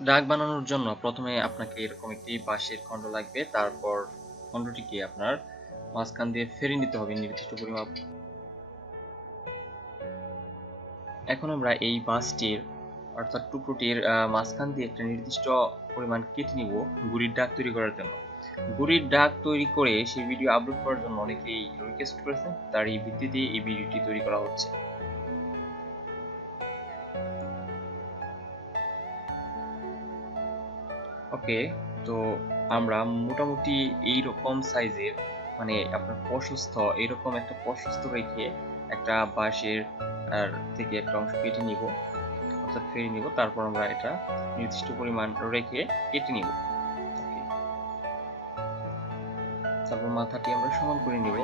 দাগ বানানোর জন্য প্রথমে আপনাকে এরকম একটি বাঁশের খণ্ড লাগবে, তারপর খণ্ডটিকে আপনার মাঝখান দিয়ে ফেরে নিতে হবে নির্দিষ্ট পরিমাপ। এখন আমরা এই বাঁশটির অর্থাৎ টুকরোটির মাঝখান দিয়ে একটা নির্দিষ্ট পরিমাণ কেটে নিব গুড়ির ডাক তৈরি করার জন্য। গুড়ির ডাক তৈরি করে সেই ভিডিও আপলোড করার জন্য অনেকেই রিকোয়েস্ট করেছেন, তার এই ভিত্তিতে এই ভিডিওটি তৈরি করা হচ্ছে। ওকে, তো আমরা মোটামুটি এইরকম সাইজের, মানে আপনার প্রশস্ত এইরকম একটা প্রশস্ত রেখে একটা বাঁশের থেকে একটা অংশ কেটে নিব, অর্থাৎ ফেরে নিব। তারপর আমরা এটা নির্দিষ্ট পরিমাণ রেখে কেটে নিব। তারপর মাথাটি আমরা সমান করে নিব।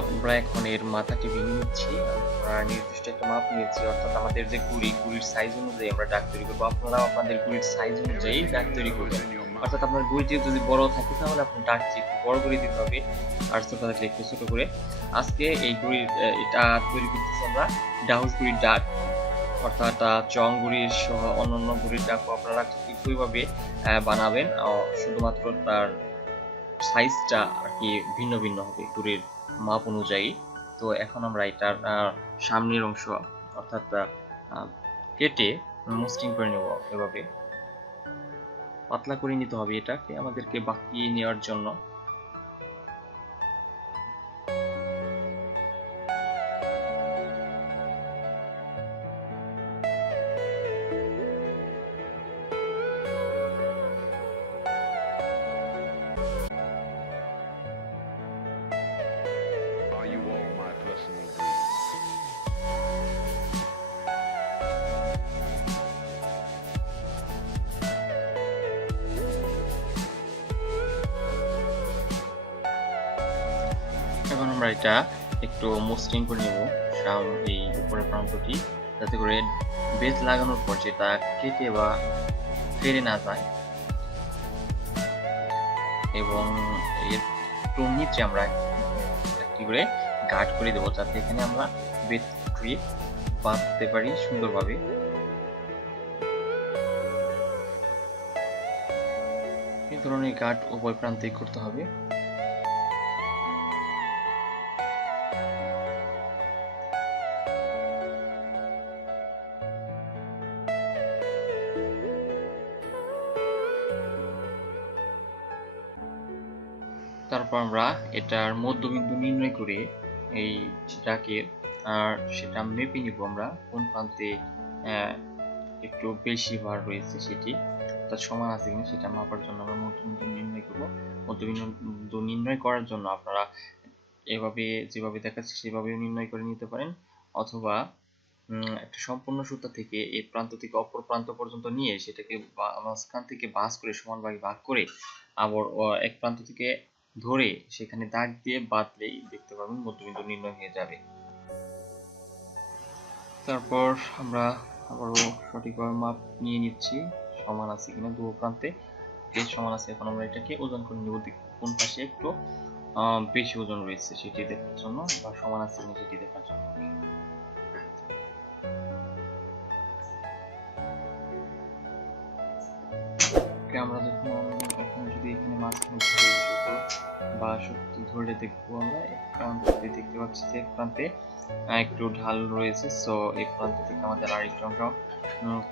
আমরা এখন এর মাথাটি ভেঙে নিচ্ছি। আমরা নির্দিষ্ট একটা মাপ নিয়েছি, অর্থাৎ আমাদের যে গুড়ির সাইজ অনুযায়ী আমরা ডাক তৈরি করবো। আপনারাও আপনাদের গুড়ির সাইজ অনুযায়ী ডাক তৈরি করবেন। অর্থাৎ আপনার গুড়িটি যদি বড় থাকে তাহলে আপনার ডাকটি একটু বড় করে দিতে হবে, আর ছোট থাকলে একটু ছোট করে। আজকে এই গুড়ির এটা তৈরি করতেছি আমরা ডাউস গুড়ির ডাক, অর্থাৎ চং গুড়ির সহ অন্যান্য গুড়ির ডাকও আপনারা ঠিক একইভাবে বানাবেন, শুধুমাত্র তার সাইজটা আর কি ভিন্ন ভিন্ন হবে গুড়ির মাপ অনুযায়ী। তো এখন আমরা এটার সামনের অংশ অর্থাৎ কেটে মসৃণ করে নেব। এভাবে পাতলা করে নিতে হবে এটাকে আমাদেরকে বাকিয়ে নেওয়ার জন্য। এখন আমরা এটা একটু মসৃণ করে নেব এই উপরের প্রান্তটি, যাতে করে বেজ লাগানোর পর যেটা কেটে বা ফেরে না যায়। এবং এর একটু নিচে আমরা একটি করে গার্ড করে দেবো, যাতে এখানে আমরা বেজটি বাঁধতে পারি সুন্দরভাবে। এই ধরনের গার্ড উভয় প্রান্তে করতে হবে। তারপর আমরা এটার মধ্যবিন্দু নির্ণয় করে এই ডাকের আর সেটা মেপে নিব আমরা কোন প্রান্তে একটু বেশি ভার রয়েছে সেটি, অর্থাৎ সমান আছে কিনা সেটা মাপার জন্য আমরা মধ্যবিন্দু নির্ণয় করব। মধ্যবিন্দু নির্ণয় করার জন্য আপনারা এভাবে যেভাবে দেখাচ্ছে সেভাবেও নির্ণয় করে নিতে পারেন, অথবা একটা সম্পূর্ণ সুতা থেকে এই প্রান্ত থেকে অপর প্রান্ত পর্যন্ত নিয়ে সেটাকে মাঝখান থেকে ভাঁজ করে সমান ভাগে ভাগ করে আবার এক প্রান্ত থেকে ধরে সেখানে দাগ দিয়ে বাঁধলেই দেখতে পাবেন মধ্যবিন্দু নির্ণয় হয়ে যাবে। তারপর আমরা আবারও সঠিকভাবে মাপ নিয়ে নিচ্ছি সমান আছে কিনা দু প্রান্তে। বেশ সমান আছে। এখন আমরা এটাকে ওজন করে নেব, কোন পাশে একটু বেশি ওজন রয়েছে সেটি দেখার জন্য, বা সমান আছে কিনা সেটি দেখার জন্য। আমরা এখন যদি এখানে মাঝখানে বা সত্যি ধরে দেখবো, আমরা এক প্রান্তে দেখতে পাচ্ছি যে এক প্রান্তে একটু ঢাল রয়েছে। সো এই প্রান্ত থেকে আমাদের আরেকটু অংশ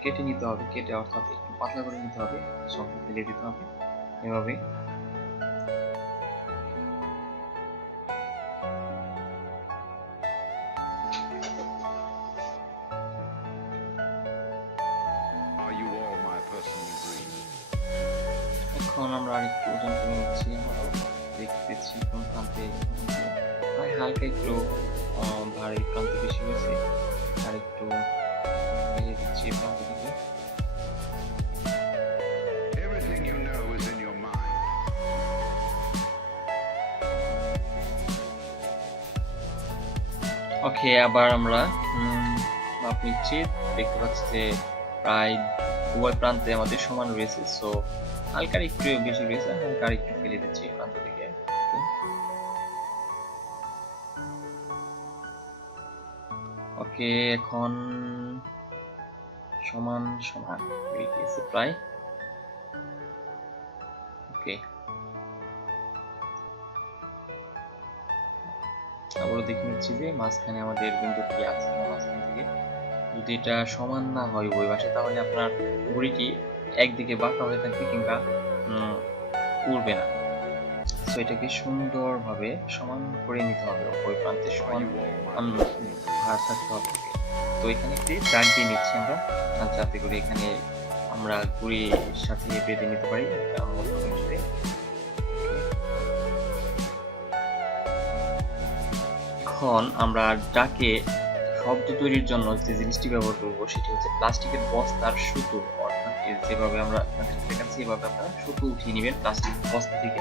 কেটে নিতে হবে, কেটে অর্থাৎ একটু পাতলা করে নিতে হবে, সঙ্গে ফেলে দিতে হবে এভাবে। এখন আমরা আরেকটু ওজন করে নিচ্ছি, দেখতেছি কোন প্রান্তে হালকা একটু ভারী প্রান্ত বেশি হয়েছে, আর একটু ফেলে দিচ্ছি প্রান্ত থেকে। ওকে, আবার আমরা মাপ নিচ্ছি, দেখতে পাচ্ছি যে প্রায় উভয় প্রান্তে আমাদের সমান রয়েছে। সো হালকা একটু বেশি রয়েছে, হালকা একটু ফেলে দিচ্ছি প্রান্ত থেকে। ওকে, এখন সমান সমান হয়ে গেছে প্রায়। ওকে, আবারও দেখে নিচ্ছি যে মাঝখানে আমাদের বিন্দুটি আছে কিনা। মাঝখান থেকে যদি এটা সমান না হয় ওই পাশে, তাহলে আপনার ঘুড়িটি একদিকে বাঁকা হয়ে থাকবে কিংবা উড়বে না। তো এটাকে সুন্দরভাবে সমান করে নিতে হবে, ওই প্রান্তে সমান ভার থাকতে হবে। তো এখানে একটি দাগ দিয়ে নিচ্ছি আমরা, যাতে করে এখানে আমরা ঘুড়ির সাথে বেঁধে নিতে পারি। এখন আমরা ডাকে শব্দ তৈরির জন্য যে জিনিসটি ব্যবহার করবো সেটি হচ্ছে প্লাস্টিকের বস্তার সুতো। অর্থাৎ যেভাবে আমরা দেখাচ্ছি এভাবে আপনারা সুতো উঠিয়ে নেবেন প্লাস্টিক বস্তা থেকে।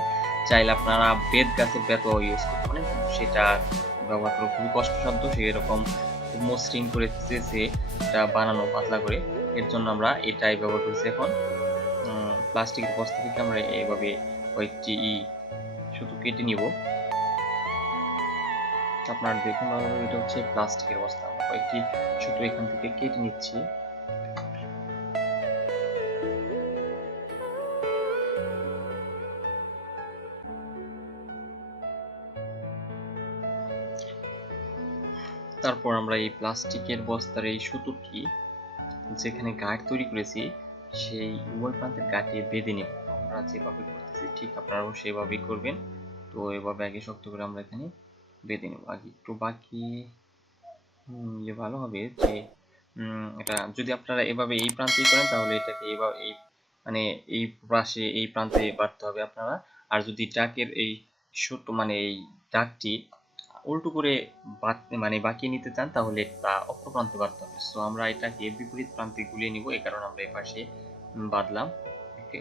চাইলে আপনারা বেত গাছের বেতও ইউজ করতে পারেন, সেটা ব্যবহার করা খুবই কষ্টসাধ্য। সেরকম মসৃণ করে চেঁচে এটা বানানো পাতলা করে, এর জন্য আমরা এটাই ব্যবহার করছি। এখন প্লাস্টিকের বস্তা থেকে আমরা এইভাবে কয়েকটি সুতো কেটে নিব। আপনারা দেখুন, এটা হচ্ছে প্লাস্টিকের বস্তা। আমরা কয়েকটি সুতো এখান থেকে কেটে নিচ্ছি। তারপর আমরা এই প্লাস্টিকের বস্তার এই সুতোটি যেখানে গাঁট তৈরি করেছি সেই উভয় প্রান্তের গাঁটে বেঁধে নেব। আমরা যেভাবে করতেছি ঠিক আপনারাও সেভাবেই করবেন। তো এভাবে আগে শক্ত করে আমরা এখানে বেঁধে নেব। আগে একটু বাকি ভালো হবে যে এটা যদি আপনারা এভাবে এই প্রান্তেই করেন তাহলে এটাকে এভাবে এই মানে এই পাশে এই প্রান্তে বাঁধতে হবে আপনারা। আর যদি ডাকের এই সুতো মানে এই ডাকটি উল্টো করে বাঁকিয়ে নিতে চান তাহলে তা অপর প্রান্তে বাঁধতে হবে। সো আমরা এটাকে বিপরীত প্রান্তে গুলিয়ে নিব, এই কারণে আমরা এই পাশে বাঁধলাম। ওকে,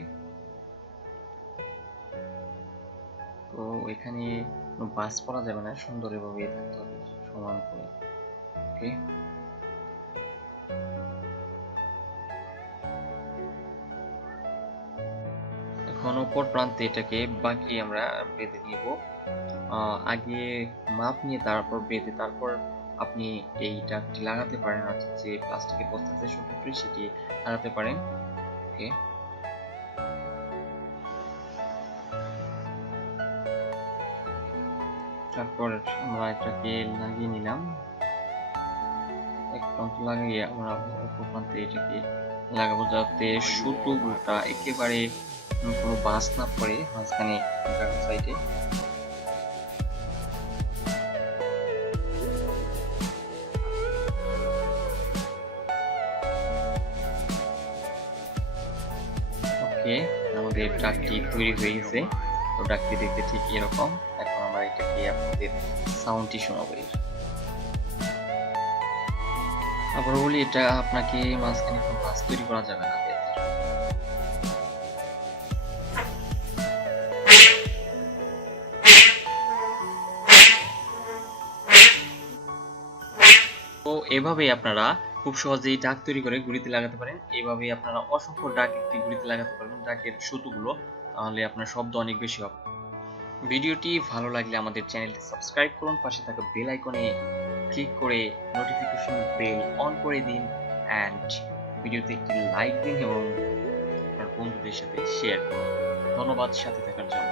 তো এখানে বাস পড়া যাবে না, সুন্দর এভাবে থাকতে হবে সমান করে। ওকে, এখন অপর প্রান্তে এটাকে বাঁকিয়ে আমরা বেঁধে নিব। আগে মাপ নিয়ে তারপর বেঁধে তারপর আপনি এই ডাকটি লাগাতে পারেন, অর্থাৎ যে প্লাস্টিকের বস্তাতে সুতোটি সেটি লাগাতে পারেন। ওকে, তারপর আমরা এটাকে লাগিয়ে নিলাম। এক প্রান্ত লাগিয়ে আমরা অপর প্রান্তে এটাকে লাগাবো, যাতে সুতোটা একেবারে কোনো বাস না পড়ে মাঝখানে সাইডে। ওকে, আমাদের ডাকটি তৈরি হয়ে গেছে। তো ডাকটি দেখতে ঠিক এরকম। এখন আমরা এটাকে আপনাদের সাউন্ডটি শোনাবো। আবার বলি, এটা আপনাকে মাঝখানে কোনো বাস তৈরি করা যাবে না। তো এভাবেই আপনারা খুব সহজেই ডাক তৈরি করে গুলিতে লাগাতে পারেন। এভাবেই আপনারা অসংখ্য ডাক একটি গুলিতে লাগাতে পারবেন, ডাকের সুতোগুলো, তাহলে আপনার শব্দ অনেক বেশি হবে। ভিডিওটি ভালো লাগলে আমাদের চ্যানেলটি সাবস্ক্রাইব করুন, পাশে থাকা বেল আইকনে ক্লিক করে নোটিফিকেশন বেল অন করে দিন এন্ড ভিডিওতে একটি লাইক দিন এবং আপনার বন্ধুদের সাথে শেয়ার করুন। ধন্যবাদ সাথে থাকার জন্য।